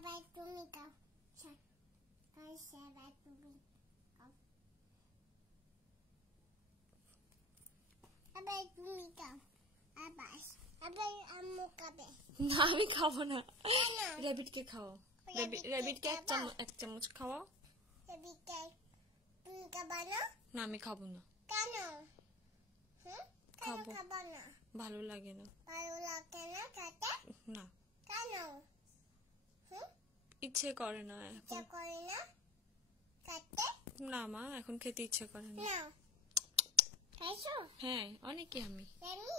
এবার তুমি খাও এবার তুমি খাও এবার তুমি খাও আবার এবার আম্মু খাবে না আমি খাবো না র‍্যাবিটকে খাও র‍্যাবিটকে এক চামচ খাওয়াও র‍্যাবিটকে তুমি খাবে না না আমি খাবো না কেন খাবো খাবো না ভালো লাগে না খেতে না কেন ইচ্ছে করে না ইচ্ছে এখন করে না খেতে না মা এখন খেতে ইচ্ছে করে না না খাইছো হ্যাঁ অনেকই আমি আমি